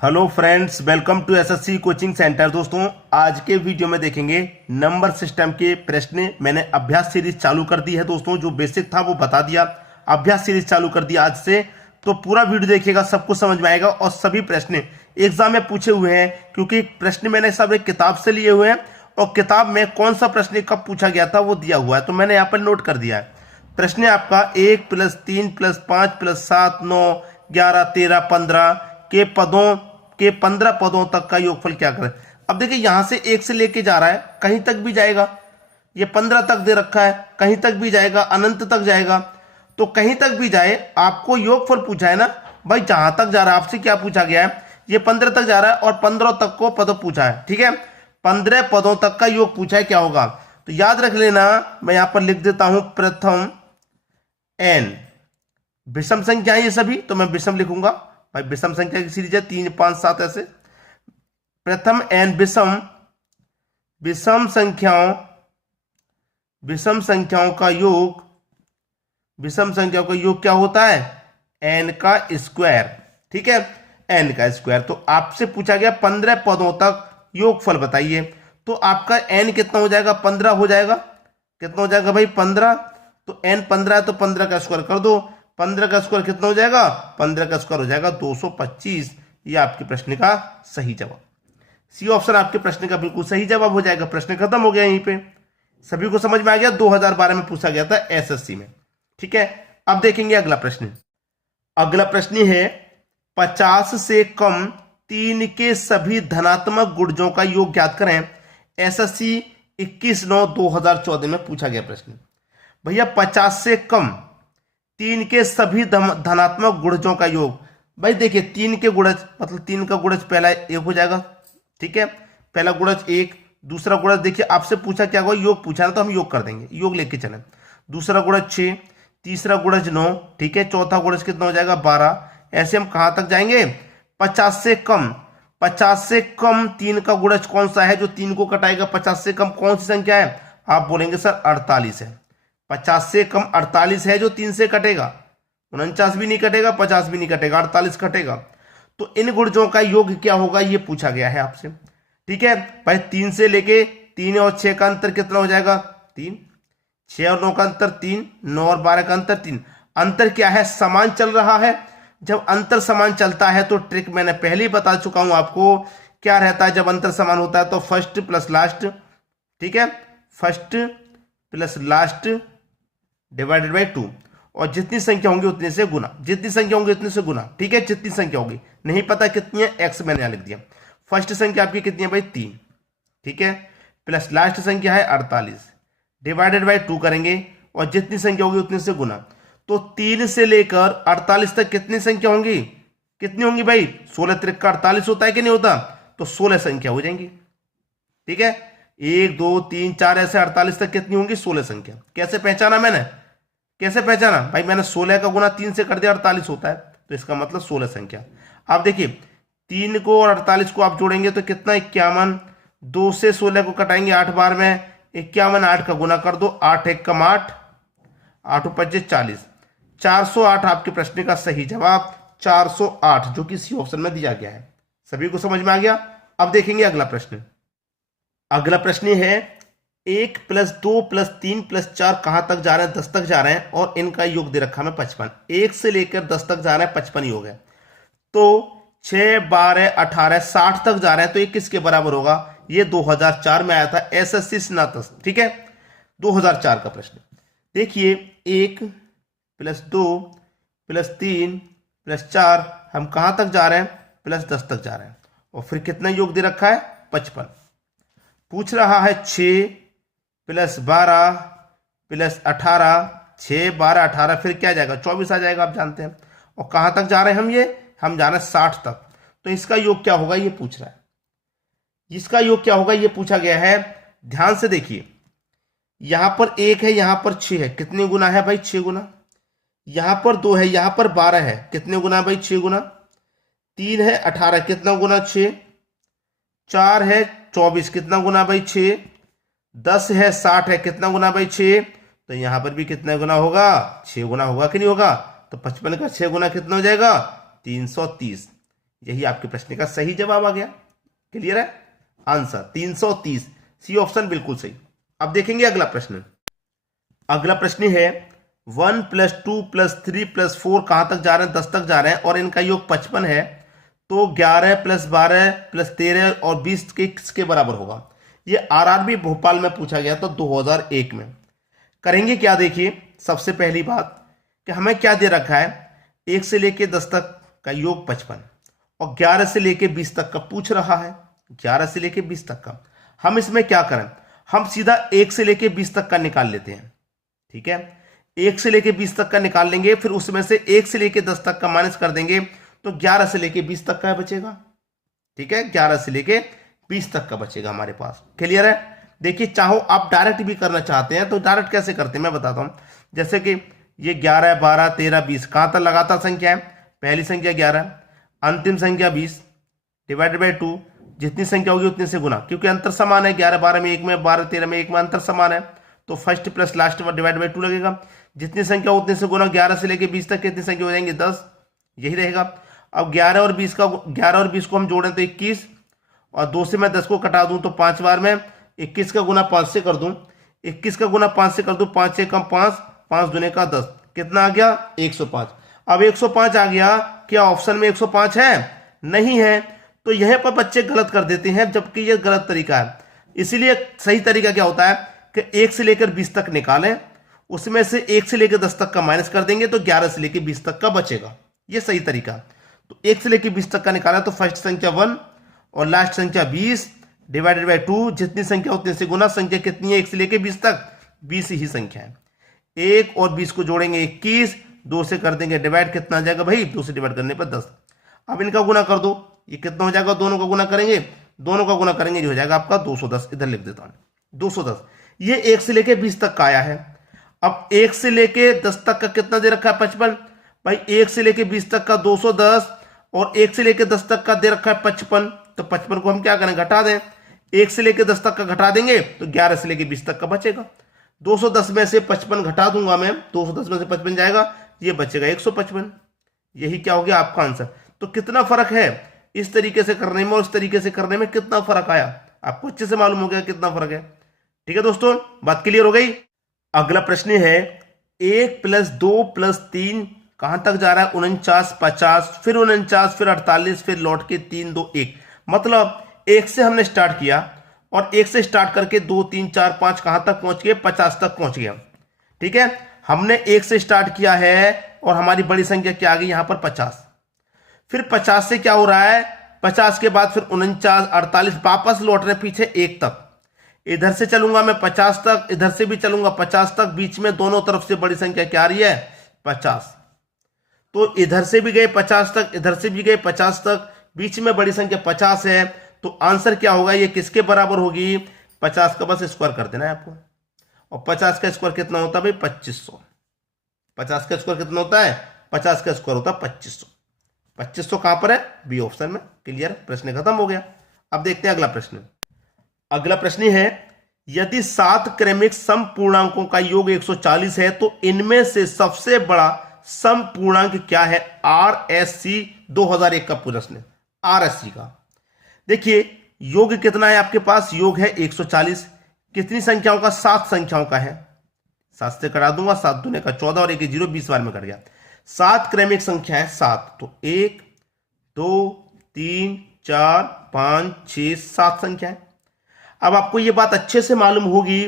Hello friends, welcome to SSC coaching centre. दोस्तों, आज के वीडियो में देखेंगे नंबर सिस्टम के प्रश्न। मैंने अभ्यास सीरीज चालू कर दी है दोस्तों, जो बेसिक था वो बता दिया। अभ्यास सीरीज चालू कर दी आज से, तो पूरा वीडियो देखिएगा, सबको समझ में आएगा। और सभी प्रश्न एग्जाम में पूछे हुए हैं, क्योंकि प्रश्न मैंने सब एक किताब से लिए हुए हैं और किताब में कौन सा प्रश्न कब पूछा गया था वो दिया हुआ है, तो मैंने यहाँ पर नोट कर दिया है। प्रश्न आपका 1 + 3 + 5 + 7 9 11 13 15 के पदों के 15 पदों तक का योगफल क्या करें। अब देखिए, यहां से 1 से लेके जा रहा है, कहीं तक भी जाएगा। ये 15 तक दे रखा है, कहीं तक भी जाएगा, अनंत तक जाएगा। तो कहीं तक भी जाए, आपको योगफल पूछा है ना भाई। जहां तक जा रहा है, आपसे क्या पूछा गया है, ये 15 तक जा रहा है और 15 तक को पद पूछा है। ठीक है, 15 पदों तक का योग पूछा है, क्या होगा। तो याद रख लेना, मैं यहां पर लिख देता हूं प्रथम n। विषम संख्या है ये सभी, तो मैं विषम लिखूंगा भाई। विषम संख्या की सीरीज है 3 5 7 ऐसे। प्रथम n विषम संख्याओं का योग, विषम संख्याओं का योग क्या होता है, n का स्क्वायर। ठीक है, n का स्क्वायर। तो आपसे पूछा गया 15 पदों तक योगफल बताइए। तो आपका n कितना हो जाएगा, 15 हो जाएगा। कितना हो जाएगा भाई, 15। तो n 15 है, तो 15 का स्क्वायर कर दो। 15 का स्क्वायर कितना हो जाएगा, 15 का स्क्वायर हो जाएगा 225। ये आपके प्रश्न का सही जवाब, सी ऑप्शन आपके प्रश्न का बिल्कुल सही जवाब हो जाएगा। प्रश्न खत्म हो गया यहीं पे, सभी को समझ में आ गया। 2012 में पूछा गया था एसएससी में। ठीक है, अब देखेंगे अगला प्रश्न। अगला प्रश्न है 50 से कम 3 के सभी धनात्मक गुणजों का योग ज्ञात करें। एसएससी 21/9/2014 में पूछा गया प्रश्न। भैया 50 से कम 3 के सभी धनात्मक गुणजों का योग। भाई देखिए, 3 के गुणज मतलब 3 का गुणज पहला 1 हो जाएगा। ठीक है, पहला गुणज 1, दूसरा गुणज देखिए आपसे पूछा क्या होगा, योग पूछा ना, तो हम योग कर देंगे, योग लेके चलें। दूसरा गुणज 6, तीसरा गुणज 9। ठीक है, चौथा गुणज कितना हो जाएगा, 12। ऐसे हम कहां तक जाएंगे, 50 से कम। 50 से कम 3 का गुणज कौन सा है जो 3 को कटाएगा। 50 से कम कौन सी संख्या है, आप बोलेंगे सर 48 है। 50 से कम 48 है जो 3 से कटेगा। 49 भी नहीं कटेगा, 50 भी नहीं कटेगा, 48 कटेगा। तो इन गुणजों का योग क्या होगा, ये पूछा गया है आपसे। ठीक है भाई, 3 से लेके 3 और 6 का अंतर कितना हो जाएगा, 3। 6 और 9 का अंतर 3, 9 और 12 का अंतर 3। अंतर क्या है, समान चल रहा है। जब अंतर समान चलता है तो ट्रिक मैंने पहले ही बता चुका हूं आपको, क्या रहता है जब अंतर समान होता है, तो फर्स्ट प्लस लास्ट। ठीक है, first plus last divided by 2, और जितनी संख्या होंगी उतने से गुना, जितनी संख्या होंगी उतने से गुना। ठीक है, जितनी संख्या होगी, नहीं पता कितनी है, एक्स मैंने यहां लिख दिया। फर्स्ट संख्या आपकी कितनी है भाई, 3। ठीक है, प्लस लास्ट संख्या है 48, डिवाइडेड बाई 2 करेंगे, और जितनी संख्या होगी उतने से गुना। तो 3 से लेकर 48 तक कितनी संख्या होंगी, कितनी होंगी भाई, 16 त्रिक का 48 होता है कि नहीं होता, तो 16 संख्या हो जाएंगी। ठीक है, 1 2 3 4 ऐसे 48 तक कितनी होंगी, 16 संख्या। कैसे पहचाना मैंने, कैसे पहचाना भाई, मैंने 16 का गुना 3 से कर दिया, 48 होता है, तो इसका मतलब 16 संख्या। आप देखिए, 3 को और 48 को आप जोड़ेंगे तो कितना, 51। 2 से 16 को कटाएंगे 8 बार में, 51। 8 का गुना कर दो, 8 1 कम 8, 8 25 40। 408 आपके प्रश्न का सही जवाब, 408, जो कि सी ऑप्शन में दिया गया है। सभी को समझ में आ गया। अब देखेंगे अगला प्रश्न। अगला प्रश्न है 1 + 2 + 3 + 4 कहां तक जा रहे हैं, 10 तक जा रहे हैं, और इनका योग दे रखा है 55। 1 से लेकर 10 तक जा रहे हैं, 55 योग है। तो 6 12 18 60 तक जा रहे हैं, तो ये किसके बराबर होगा, ये 2004 में आया था एसएससी स्नातक। ठीक है, 2004 का प्रश्न देखिए। 1 + 2 + 3 + 4 हम कहां तक जा रहे हैं, +10 तक जा रहे हैं, और फिर कितना योग दे रखा है, 55। पूछ रहा है 6 + 12 + 18, 6 12 18, फिर क्या जाएगा, 24 आ जाएगा, आप जानते हैं। और कहां तक जा रहे हैं हम जा रहे हैं 60 तक। तो इसका योग क्या होगा, ये पूछ रहा है, इसका योग क्या होगा, ये पूछा गया है। ध्यान से देखिए, यहां पर 1 है, यहां पर 6 है, कितने गुना है भाई, 6 गुना। यहां पर 2 है, यहां पर 12 है, कितने गुना भाई, 6 गुना। 3 है 18, कितना गुना, 6। 4 है 24, कितना गुना भाई, 6। 10 है 60 है, कितना गुना भाई, 6। तो यहां पर भी कितना गुना होगा, 6 गुना होगा कि नहीं होगा। तो 55 का 6 गुना कितना हो जाएगा, 330। यही आपके प्रश्न का सही जवाब आ गया। क्लियर है? आंसर 330, सी ऑप्शन बिल्कुल सही। अब देखेंगे अगला प्रश्न। अगला प्रश्न है 1 + 2 + 3 + 4 कहां तक जा रहे हैं? 10 तक जा रहे हैं और इनका योग 55 है, तो 11 + 12 + 13 और 20 के किसके बराबर होगा? ये आरआरबी भोपाल में पूछा गया था 2001 में। करेंगे क्या? देखिए, सबसे पहली बात कि हमें क्या दे रखा है, 1 से लेके 10 तक का योग 55 और 11 से लेके 20 तक का पूछ रहा है, 11 से लेके 20 तक का। हम इसमें क्या करें, हम सीधा 1 से लेके 20 तक का निकाल लेते हैं। ठीक है, 1 से लेके 20 तक का निकाल लेंगे, फिर उसमें से 1 से लेके 10 तक का माइनस कर देंगे, तो 11 से लेके 20 तक का बचेगा। ठीक है, 11 से लेके 20 तक का बचेगा हमारे पास। क्लियर है? देखिए, चाहो आप डायरेक्ट भी करना चाहते हैं तो डायरेक्ट कैसे करते हैं मैं बताता हूं। जैसे कि ये 11, 12, 13, 20 कहां तक लगातार संख्या है? पहली संख्या 11, अंतिम संख्या 20 डिवाइडेड बाई 2, जितनी संख्या होगी उतने से गुना, क्योंकि अंतर समान है। 11, 12 में 1 में, 12, 13 में 1 में, अंतर समान है, तो first plus last divide by 2 लगेगा। जितनी संख्या उतने से गुना, 11 से लेके 20 तक कितनी संख्या हो जाएंगे? 10, यही रहेगा। अब 11 और 20 को हम जोड़ें तो 21, और 2 से मैं 10 को कटा दूं तो 5 बार में 21 का गुना 5 से कर दूं, 21 का गुना 5 से कर दूं, 5 से कम 5, 5 दूने का 10, कितना आ गया? 105। अब 105 आ गया, क्या ऑप्शन में 105 है? नहीं है, तो यहां पर बच्चे गलत कर देते हैं, जबकि यह गलत तरीका है। इसीलिए सही तरीका क्या होता है कि 1 से लेकर 20 तक निकालें, उसमें से 1 से लेकर 10 तक का माइनस कर देंगे, तो 11 से लेकर 20 तक का बचेगा। यह सही तरीका। तो 1 से लेकर 20 तक का निकाला तो फर्स्ट संख्या 1 और लास्ट संख्या 20 डिवाइडेड बाई 2, जितनी संख्या उतने से गुना। संख्या कितनी है 1 से लेकर 20 तक? 20 ही संख्या है। 1 और 20 को जोड़ेंगे 21, 2 से कर देंगे डिवाइड, कितना आ जाएगा भाई? 2 से डिवाइड करने पर 10। अब इनका गुना कर दो, ये कितना हो जाएगा? दोनों का गुना करेंगे, दोनों का गुना करेंगे, जो हो जाएगा आपका 210। इधर लिख देता हूं 210। ये 1 से लेके 20 तक का आया है। अब 1 से लेके 10 तक का कितना दे रखा है? 55। भाई 1 से लेके 20 तक का 210 और 1 से लेके 10 तक का दे रखा है 55, तो 55 को हम क्या करें? घटा दें। 1 से लेके 10 तक का घटा देंगे तो 11 से लेके 20 तक का बचेगा। 210 में से 55 घटा दूंगा मैं, 210 में से 55 जाएगा, ये बचेगा 155। यही क्या हो गया आपका आंसर। तो कितना फर्क है इस तरीके से करने में और इस तरीके से करने में, कितना फर्क आया आपको अच्छे से मालूम हो गया कितना फर्क है। ठीक है दोस्तों, बात क्लियर हो गई। अगला प्रश्न है 1 + 2 + 3 कहां तक जा रहा है? 49, 50, फिर 49, फिर 48, फिर लौट के 3, 2, 1। मतलब 1 से हमने स्टार्ट किया और 1 से स्टार्ट करके 2, 3, 4, 5 कहां तक पहुंच गए? 50 तक पहुंच गया। ठीक है, हमने 1 से स्टार्ट किया है और हमारी बड़ी संख्या क्या आ गई यहां पर? 50। फिर 50 से क्या हो रहा है? 50 के बाद फिर 49, 48, वापस लौट रहे पीछे 1 तक। इधर से चलूंगा मैं 50 तक, इधर से भी चलूंगा 50 तक, बीच में दोनों तरफ से बड़ी संख्या क्या आ रही है? 50। तो इधर से भी गए 50 तक, इधर से भी गए 50 तक, बीच में बड़ी संख्या 50 है, तो आंसर क्या होगा? ये किसके बराबर होगी? 50 का बस स्क्वायर कर देना है आपको। और 50 का स्क्वायर कितना होता है भाई? 2500। 50 का स्क्वायर कितना होता है? 50 का स्क्वायर होता है 2500। 2500 कहां पर है? बी ऑप्शन में। क्लियर, प्रश्न खत्म हो गया। अब देखते हैं अगला प्रश्न। अगला प्रश्न है यदि 7 क्रमिक सम पूर्णांकों का योग 140 है तो इनमें से सबसे बड़ा सम पूर्णांक क्या है? RSC 2001 का प्रश्न, RSC का। देखिए योग कितना है आपके पास? योग है 140। कितनी संख्याओं का? 7 संख्याओं का है। 7 से कटा दूंगा, 7 दूने का 14 और 1 0, 20 बार में कट गया। 7 क्रमिक संख्या है 7, तो 1, 2, 3, 4, 5, 6, 7 संख्या है। अब आपको यह बात अच्छे से मालूम होगी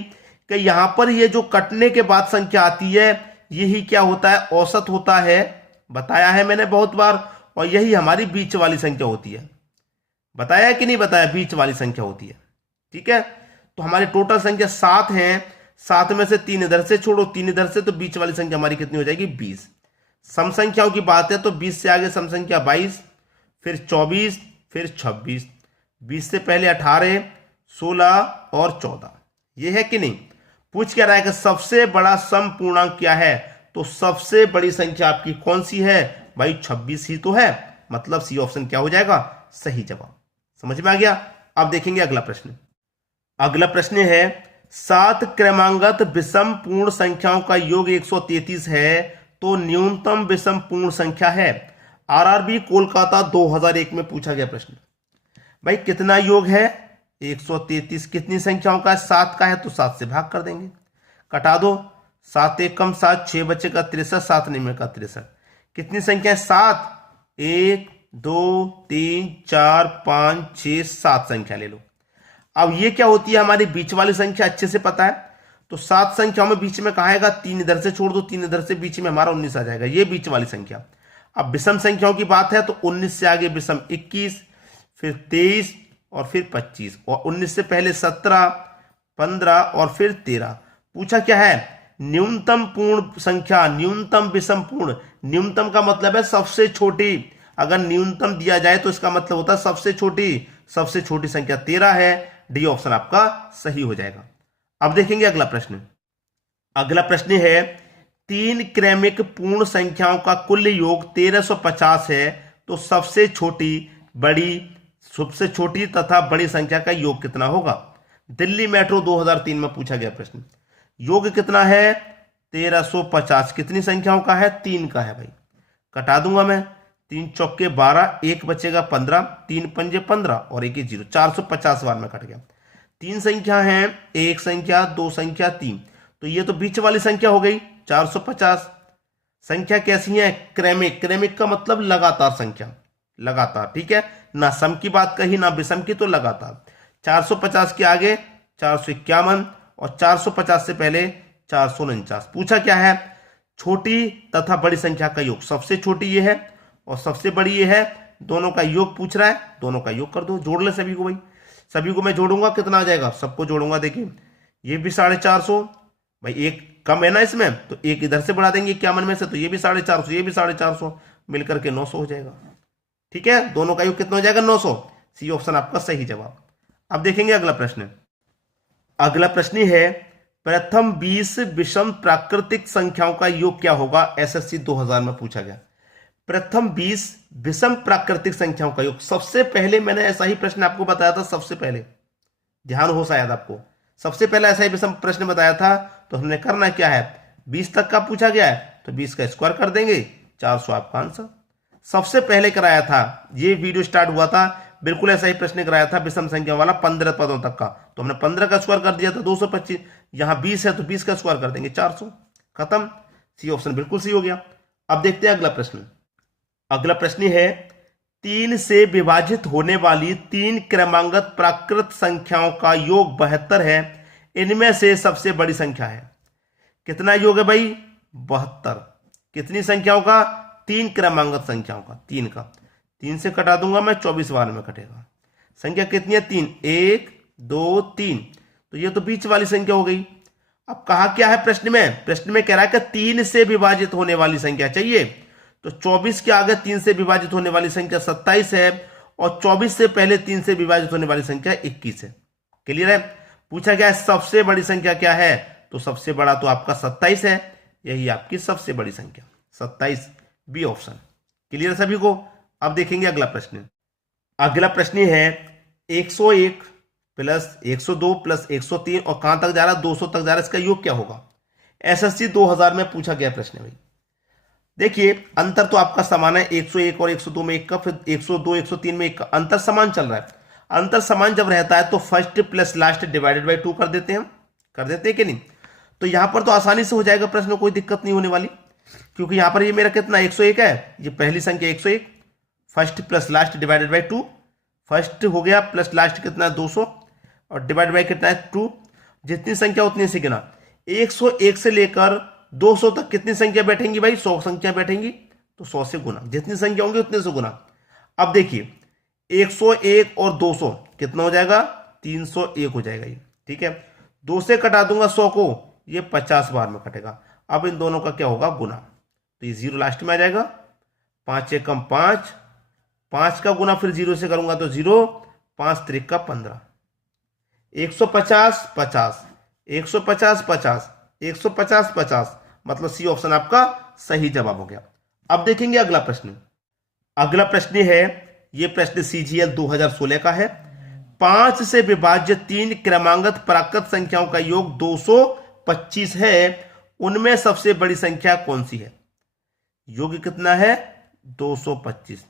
कि यहां पर ये जो कटने के बाद संख्या आती है यही क्या होता है? औसत होता है। बताया है मैंने बहुत बार। और यही हमारी बीच वाली संख्या होती है। बताया है कि नहीं बताया? बीच वाली संख्या होती है। ठीक है, तो हमारी टोटल संख्या 7 है। 7 में से 3 इधर से छोड़ो, 3 इधर से, तो बीच वाली संख्या हमारी कितनी हो जाएगी? 20। सम संख्याओं की बात है तो 20 से आगे सम संख्या 22, फिर 24, फिर 26, 20 से पहले 18, 16 और 14। यह है कि नहीं? पूछ क्या रहा है कि सबसे बड़ा सम पूर्णांक क्या है? तो सबसे बड़ी संख्या आपकी कौन सी है भाई? 26 ही तो है। मतलब सी ऑप्शन क्या हो जाएगा? सही जवाब। समझ में आ गया। अब देखेंगे अगला प्रश्न। अगला प्रश्न है 7 क्रमांगत विषम पूर्ण संख्याओं का योग 133 है तो न्यूनतम विषम पूर्ण संख्या है। आरआरबी कोलकाता 2001 में पूछा गया प्रश्न। भाई कितना योग है? 133। कितनी संख्याओं का है? 7 का है तो 7 से भाग कर देंगे, कटा दो। 7 एकम 7, 6 बचेगा 63, 7 निमे का 63। कितनी संख्या है? 7। 1 2 3 4 5 6 7 संख्या ले लो। अब ये क्या होती है? हमारी बीच वाली संख्या अच्छे से पता है, तो 7 संख्याओं में बीच में कहाँ आएगा? 3 इधर से छोड़ दो, 3 इधर से, बीच में हमारा 19 आ जाएगा, ये बीच वाली संख्या। अब विषम संख्याओं की बात है तो 19 से आगे विषम 21, फिर 23 और फिर 25, और 19 से पहले 17, 15 और फिर 13। पूछा क्या है? न्यूनतम पूर्ण संख्या, न्यूनतम विषम पूर्ण। न्यूनतम का मतलब है सबसे छोटी, अगर न्यूनतम दिया जाए तो इसका मतलब होता है सबसे छोटी संख्या 13 है। डी ऑप्शन आपका सही हो जाएगा। अब देखेंगे अगला प्रश्न। अगला प्रश्न है 3 क्रमिक पूर्ण संख्याओं का कुल योग 1350 है, तो सबसे छोटी तथा बड़ी संख्या का योग कितना होगा? दिल्ली मेट्रो 2003 में पूछा गया प्रश्न। योग कितना है? 1350। कितनी संख्याओं का है? 3 का है भाई, कटा दूंगा मैं। 3 चौके 12, 1 बचेगा 15, 3 पंजे 15 और 1 0, 450 बार में कट गया। 3 संख्या है, 1 संख्या, 2 संख्या, 3, तो ये तो बीच वाली संख्या हो गई 450। संख्या कैसी है? क्रमिक। क्रमिक का मतलब लगातार संख्या, लगातार, ठीक है ना, सम की बात कही ना विषम की, तो लगातार। 450 के आगे 451 और 450 से पहले 449। पूछा क्या है? छोटी तथा बड़ी संख्या का योग। सबसे छोटी ये है और सबसे बड़ी ये है, दोनों का योग पूछ रहा है, दोनों का योग कर दो, जोड़ ले सभी को भाई। सभी को मैं जोड़ूंगा, कितना आ जाएगा? सबको जोड़ूंगा, देखिए ये भी 450 भाई, एक कम है ना इसमें, तो एक इधर से बढ़ा देंगे 51 में से, तो ये भी 450, ये भी 450, मिलकर के 900 हो जाएगा। ठीक है, दोनों का योग कितना हो जाएगा? 900। सी ऑप्शन आपका सही जवाब। अब देखेंगे अगला प्रश्न। अगला प्रश्न है प्रथम 20 विषम प्राकृतिक संख्याओं का योग क्या होगा? एसएससी 2000 में पूछा गया। प्रथम 20 विषम प्राकृतिक संख्याओं का योग। सबसे पहले मैंने ऐसा ही प्रश्न आपको बताया था, सबसे पहले ध्यान हो शायद आपको, सबसे पहले ऐसा ही विषम प्रश्न बताया था। तो हमने करना क्या है? 20 तक का पूछा गया है तो 20 का स्क्वायर कर देंगे, 400 आपका आंसर। सबसे पहले कराया था, ये वीडियो स्टार्ट हुआ था, बिल्कुल ऐसा ही प्रश्न कराया था विषम संख्या वाला 15 पदों तक का, तो हमने 15 का स्क्वायर कर दिया था 225। यहां 20 है तो 20 का स्क्वायर कर देंगे 400, खत्म। सी ऑप्शन बिल्कुल सही हो गया। अब देखते हैं अगला प्रश्न। अगला प्रश्न है 3 से विभाजित होने वाली 3 क्रमांगत प्राकृत संख्याओं का योग 72 है, इनमें से सबसे बड़ी संख्या है। कितना योग है भाई? 72। कितनी संख्याओं का? 3 क्रमांगत संख्याओं का, 3 का। 3 से कटा दूंगा मैं, 24 बार में कटेगा। संख्या कितनी है? 3, 1 2 3, तो ये तो बीच वाली संख्या हो गई। अब कहा क्या है प्रश्न में? प्रश्न में कह रहा है कि 3 से विभाजित होने वाली संख्या चाहिए, तो 24 के आगे 3 से विभाजित होने वाली संख्या 27 है, और 24 से पहले 3 से विभाजित होने वाली संख्या 21 है। क्लियर है? पूछा गया है सबसे बड़ी संख्या क्या है, तो सबसे बड़ा तो आपका 27 है, यही आपकी सबसे बड़ी संख्या 27, बी ऑप्शन। क्लियर सभी को? अब देखेंगे अगला प्रश्न। अगला प्रश्न है 101 प्लस 102 प्लस 103, और कहां तक जा रहा है? 200 तक जा रहा है, इसका योग क्या होगा? एसएससी 2000 में पूछा गया प्रश्न भाई। देखिए अंतर तो आपका समान है, 101 और 102 में 1 का, फिर 102 103 में 1 का, अंतर समान चल रहा है। अंतर समान जब रहता है तो first plus last divided by 2 कर देते हैं, कर देते हैं कि नहीं? तो यहां पर तो आसानी से हो जाएगा प्रश्न, कोई दिक्कत नहीं होने वाली, क्योंकि यहां पर ये मेरा कितना 101 है, ये पहली संख्या 101, first plus last divided by 2, first हो गया प्लस लास्ट कितना है 200, और डिवाइड बाय कितना है 2। जितनी संख्या उतनी से गिना। 101 से लेकर 200 तक कितनी संख्या बैठेंगी भाई? 100 संख्या बैठेंगी, तो 100 से गुना, जितनी संख्या होंगी उतने से गुना। अब देखिए 101 और 200 कितना हो जाएगा? 301 हो जाएगा ये, ठीक है। 2 से कटा दूंगा 100 को, ये 50 बार में कटेगा। अब इन दोनों का क्या होगा? गुना, तो ये 0 लास्ट में आ जाएगा। 5 एकम 5, 5 का गुना फिर 0 से करूंगा तो 0, 5 त्रिक का 15, 150 50, 150 50, 150 50, मतलब सी ऑप्शन आपका सही जवाब हो गया। अब देखेंगे अगला प्रश्न। अगला प्रश्न है, यह प्रश्न सीजीएल 2016 का है। 5 से विभाज्य 3 क्रमांगत प्राकृत संख्याओं का योग 225 है, उनमें सबसे बड़ी संख्या कौन सी है? योग कितना है? 225।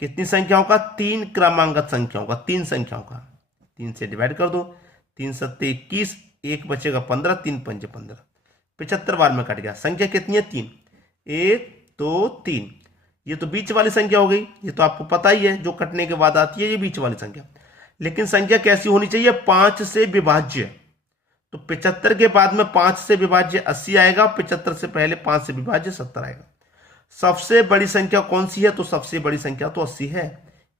कितनी संख्याओं का? 3 क्रमांगत संख्याओं का, 3 संख्याओं का। 3 से डिवाइड कर दो, 3 सत्ते 21, 1 बचेगा 15, 3 पंजे 15, 75 बार में कट गया। संख्या कितनी है? 3। 1 2 3। ये तो बीच वाली संख्या हो गई, ये तो आपको पता ही है, जो कटने के बाद आती है ये बीच वाली संख्या। लेकिन संख्या कैसी होनी चाहिए? 5 से विभाज्य। तो 75 के बाद में 5 से विभाज्य 80 आएगा, 75 से पहले 5 से विभाज्य 70 आएगा। सबसे बड़ी संख्या कौन सी है? तो सबसे बड़ी संख्या तो 80 है।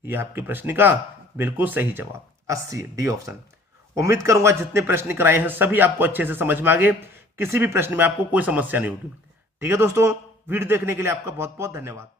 ये आपके प्रश्न का बिल्कुल सही जवाब 80 है, डी ऑप्शन। उम्मीद करूंगा जितने प्रश्न कराए हैं सभी आपको अच्छे से समझ में आ गए, किसी भी प्रश्न में आपको कोई समस्या नहीं होगी। ठीक है दोस्तों, वीडियो देखने के लिए आपका बहुत बहुत धन्यवाद।